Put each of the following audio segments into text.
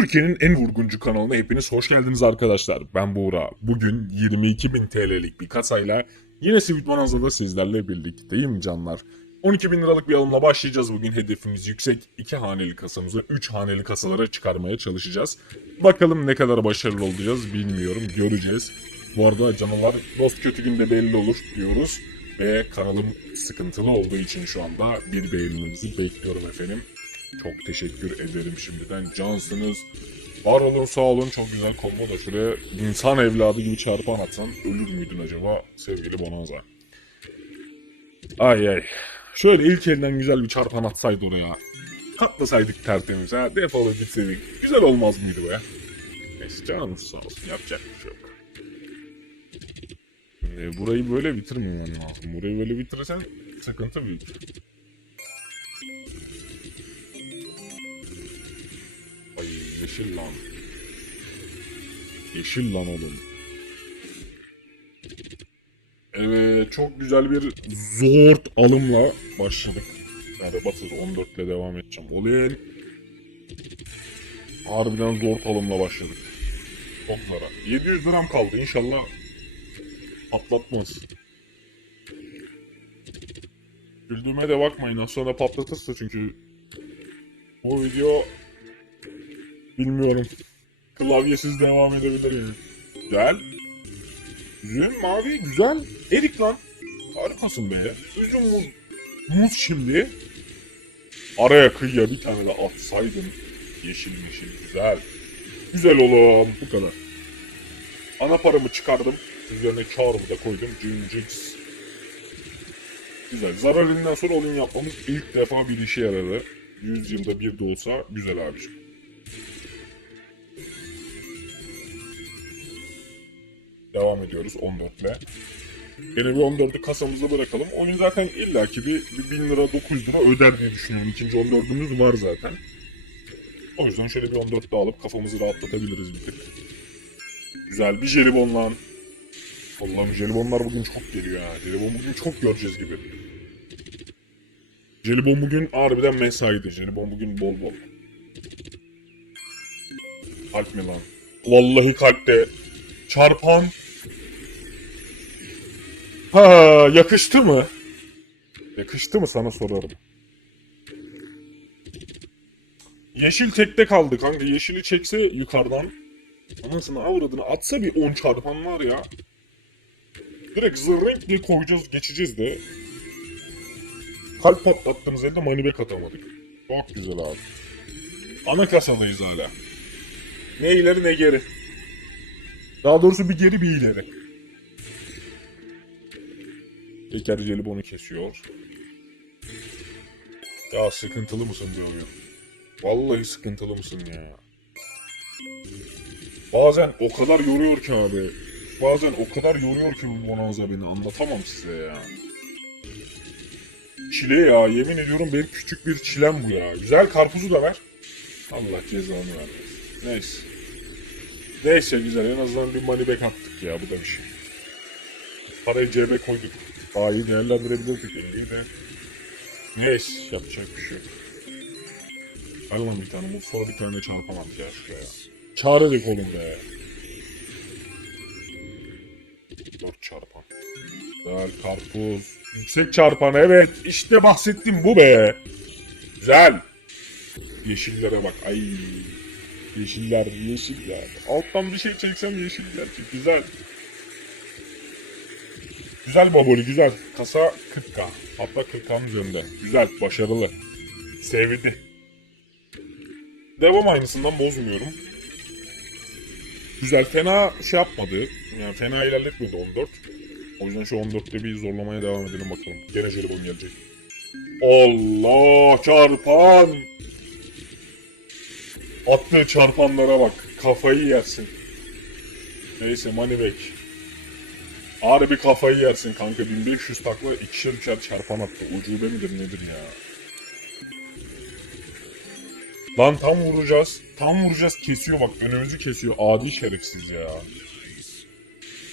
Türkiye'nin en vurguncu kanalına hepiniz hoş geldiniz arkadaşlar. Ben Buğra. Bugün 22.000 TL'lik bir kasayla yine Sweet Bonanza'da sizlerle birlikteyim canlar. 12.000 liralık bir alımla başlayacağız bugün. Hedefimiz yüksek. 2 haneli kasamızı 3 haneli kasalara çıkarmaya çalışacağız. Bakalım ne kadar başarılı olacağız bilmiyorum. Göreceğiz. Bu arada canavar dost kötü günde belli olur diyoruz. Ve kanalım sıkıntılı olduğu için şu anda bir beğeninizi bekliyorum efendim. Çok teşekkür ederim şimdiden. Cansınız. Var olun sağ olun. Çok güzel combo da şuraya insan evladı gibi çarpan atsan ölür müydün acaba sevgili Bonanza? Ay ay. Şöyle ilk elden güzel bir çarpan atsaydı oraya. Katlasaydık tertemiz ha. Defolu gitseydik. Güzel olmaz mıydı be? Neyse canımız sağ olsun. Yapacak bir şey yok. Şimdi burayı böyle bitirmemen lazım. Burayı böyle bitirirsen sıkıntı büyük. Yeşil lan. Yeşil lan oğlum. Evet çok güzel bir zort alımla başladık. Yani Batır 14 ile devam edeceğim. Olin. Harbiden zort alımla başladık. Çok zarar. 700 gram kaldı inşallah patlatmaz. Güldüğüme de bakmayın sonra patlatırsa çünkü bu video bilmiyorum klavyesiz devam edebilir yani. Güzel. Güzel mavi güzel. Erik lan. Harikasın be. Üzüm muz. Muz şimdi. Araya kıyıya bir tane de atsaydın. Yeşil yeşil güzel. Güzel oğlum. Bu kadar. Ana paramı çıkardım. Üzerine kârımı da koydum. Cincix. Güzel. Zararından sonra oyun yapmamız ilk defa bir işe yaradı. 100 yılda bir de olsa güzel abiciğim. Devam ediyoruz 14 ile. Yine bir 14'ü kasamızda bırakalım. Oyun zaten illaki bir, bir 1000 lira 900 lira öder diye düşünüyorum. İkinci 14'ümüz var zaten. O yüzden şöyle bir 14 daha alıp kafamızı rahatlatabiliriz bir tık. Güzel bir jelibon lan. Allah'ım jelibonlar bugün çok geliyor ha. Jelibon bugün çok göreceğiz gibi. Jelibon bugün harbiden mesaiydi. Jelibon bugün bol bol. Kalp mi lan? Vallahi kalpte. Çarpan. Ha yakıştı mı? Yakıştı mı sana sorarım. Yeşil tekte kaldı kanka. Yeşili çekse yukarıdan. Anasını avradını atsa bir 10 çarpan var ya. Direkt zırrenk diye koyacağız geçeceğiz de. Kalp patlattığımız elde manibek atamadık. Çok güzel abi. Ana kasadayız hala. Ne ileri ne geri. Daha doğrusu bir geri bir ileri. Eker jelibonu kesiyor. Ya sıkıntılı mısın diyorum ya. Vallahi sıkıntılı mısın ya. Bazen o kadar yoruyor ki abi. Bazen o kadar yoruyor ki bu bonanza beni anlatamam size ya. Çile ya yemin ediyorum benim küçük bir çilem bu ya. Güzel karpuzu da ver. Allah cezanı vermesin. Neyse. Neyse güzel en azından bir money back attık ya bu da bir şey. Parayı cebe koyduk. İyi değerlendirebilirdik elliyi de. Neyse yapacak bir şey yok. Ver lan bir tane bu sonra bir tane çarpamam ya şuraya. Çağırdık oğlum be. Dört çarpan. Güzel karpuz. Yüksek çarpan evet. İşte bahsettim bu be. Güzel. Yeşillere bak. Ay. Yeşiller, yeşiller. Alttan bir şey çeksem yeşiller. Güzel. Güzel baboli güzel. Kasa 40k. Hatta 40k'nın üzerinde. Güzel, başarılı. Sevdi. Devam aynısından bozmuyorum. Güzel, fena şey yapmadı. Yani fena ilerletmedi 14. O yüzden şu 14'te bir zorlamaya devam edelim bakalım. Gene jelibon gelecek. Allah çarpan! Attığı çarpanlara bak. Kafayı yersin. Neyse money back. Harbi kafayı yersin kanka. 1500 takla ikişer üçer çarpan attı. Ucube midir nedir ya? Lan tam vuracağız. Tam vuracağız kesiyor bak. Önümüzü kesiyor. Adi şerefsiz ya.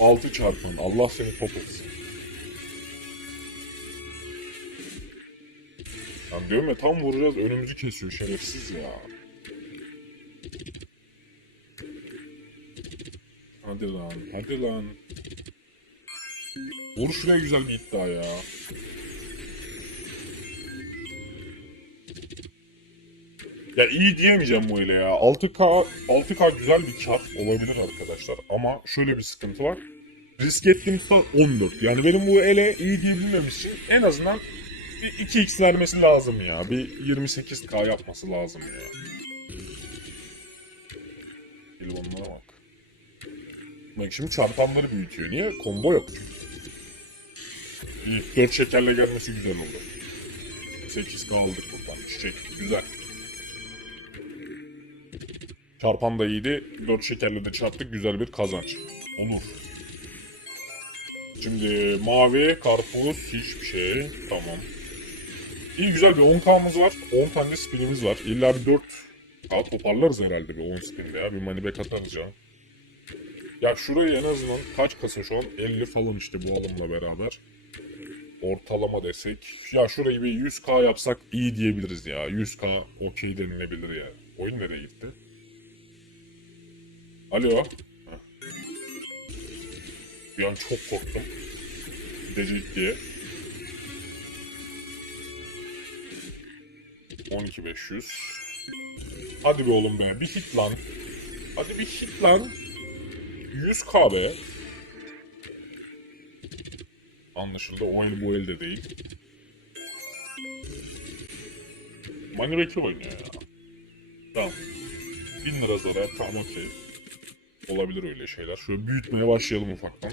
6 çarpan. Allah seni top etsin. Lan diyorum ya tam vuracağız önümüzü kesiyor şerefsiz ya. Hadi lan. Hadi lan. Vur şuraya güzel bir iddia ya. Ya iyi diyemeyeceğim bu ele ya. 6K 6K güzel bir kar olabilir arkadaşlar ama şöyle bir sıkıntı var. Risk ettiğim tutar 14. Yani benim bu ele iyi diyebilmem için en azından bir 2x vermesi lazım ya. Bir 28k yapması lazım ya. Elbonlara bak. Bak şimdi çarpanları büyütüyor. Niye? Combo çünkü. 4 şekerle gelmesi güzel oldu. 8k aldık buradan. Çiçek. Güzel. Çarpan da iyiydi. 4 şekerle de çarptık. Güzel bir kazanç. Olur. Şimdi mavi, karpuz, hiçbir şey. Tamam. İyi güzel bir 10k'mız var. 10 tane spinimiz var. İlla bir 4k toparlarız herhalde bir 10 spinde ya. Bir money atarız ya. Ya şurayı en azından kaç kasa şu an? 50 falan işte bu alımla beraber. Ortalama desek. Ya şurayı bir 100k yapsak iyi diyebiliriz ya. 100k okey denilebilir ya. Oyun nereye gitti? Alo. Bir an çok korktum. Gidecek diye. 12500. Hadi be oğlum be. Bir hit lan. Hadi bir hit lan. 100k be. Anlaşıldı. O el bu el de değil. Moneyback'le oynuyor ya. Tamam. 1000 lira zarar. Tamam okey. Olabilir öyle şeyler. Şöyle büyütmeye başlayalım ufaktan.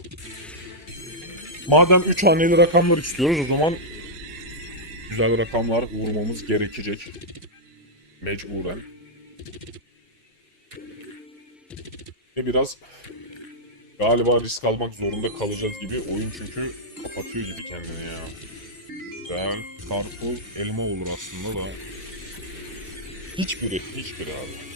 Madem 3 haneli rakamlar istiyoruz o zaman güzel rakamlar vurmamız gerekecek. Mecburen. Ve biraz galiba risk almak zorunda kalacağız gibi. Oyun çünkü kapatıyor gibi kendini ya. Ben karpuz elma olur aslında da. Hiçbiri, hiçbiri abi.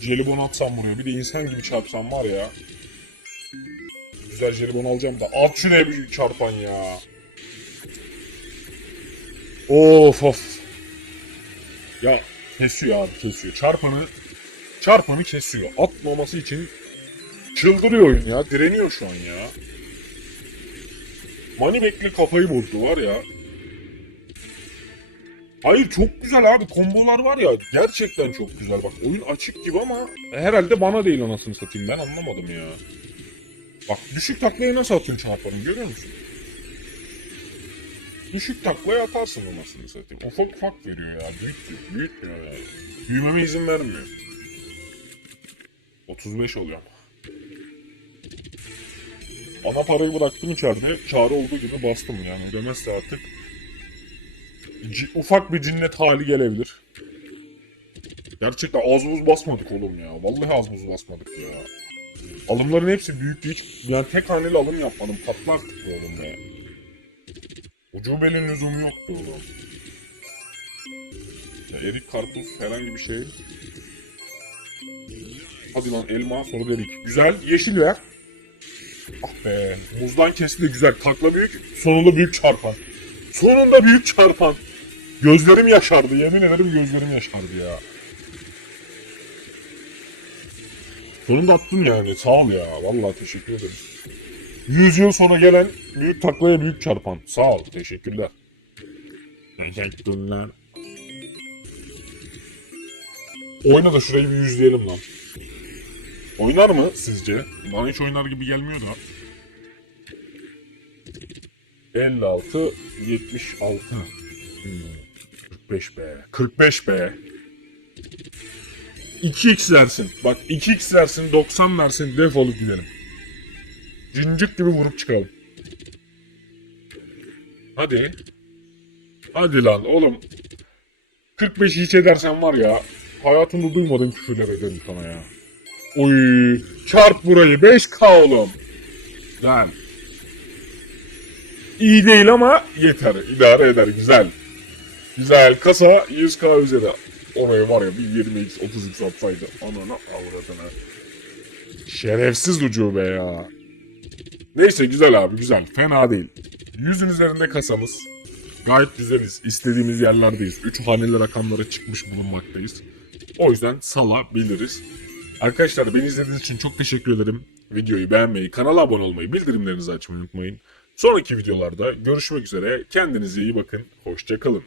Jelibon atsam buraya bir de insan gibi çarpsam var ya. Güzel jelibon alacağım da at şuraya bir çarpan ya. Of of. Ya kesiyor abi kesiyor. Çarpanı çarpanı kesiyor. Atmaması için çıldırıyor oyun ya. Direniyor şu an ya. Moneyback'le kafayı bozdu var ya. Hayır çok güzel abi. Kombolar var ya gerçekten çok güzel. Bak oyun açık gibi ama herhalde bana değil anasını satayım. Ben anlamadım ya. Bak düşük taklaya nasıl atıyorsun çarpanı görüyor musun? Düşük taklaya atarsın anasını satayım. Ufak ufak veriyor ya. Büyütmüyor, büyütmüyor ya. Büyümeme izin vermiyor. 35 oluyor. Ana parayı bıraktım içeride. Çağrı olduğu gibi bastım yani. Ödemezse artık C- ufak bir cinnet hali gelebilir. Gerçekten az buz basmadık oğlum ya. Vallahi az buz basmadık ya. Alımların hepsi büyük hiç yani tek haneli alım yapmadım. Patlar artık bu oğlum ya. Ucubelin lüzumu yoktu oğlum. Ya erik, karpuz, herhangi bir şey. Hadi lan elma, sonra da erik. Güzel, yeşil ver. Ah be, muzdan kesti de güzel. Takla büyük, sonunda büyük çarpan. Sonunda büyük çarpan. Gözlerim yaşardı. Yemin ederim gözlerim yaşardı ya. Sonunda attın yani. Sağ ol ya. Vallahi teşekkür ederim. 100 yıl sonra gelen büyük taklaya büyük çarpan. Sağ ol. Teşekkürler. Teşekkürler. Oyna da şurayı bir yüzleyelim lan. Oynar mı sizce? Bana hiç oynar gibi gelmiyor da. 56, 76. Hmm, 45 be. 45 be. 2x versin. Bak 2x versin, 90 versin, defolup gidelim. Cincik gibi vurup çıkalım. Hadi. Hadi lan oğlum. 45 hiç edersen var ya. Hayatımda duymadığım küfürler ederim sana ya. Oy. Çarp burayı 5k oğlum. Lan. İyi değil ama yeter. idare eder. Güzel. Güzel. Kasa 100k üzeri. Oraya var ya bir 20x 30x atsaydı. Ananı avradına. Şerefsiz ucube ya. Neyse güzel abi güzel. Fena değil. 100'ün üzerinde kasamız. Gayet güzeliz. İstediğimiz yerlerdeyiz. 3 haneli rakamlara çıkmış bulunmaktayız. O yüzden salabiliriz. Arkadaşlar beni izlediğiniz için çok teşekkür ederim. Videoyu beğenmeyi, kanala abone olmayı, bildirimlerinizi açmayı unutmayın. Sonraki videolarda görüşmek üzere. Kendinize iyi bakın. Hoşçakalın.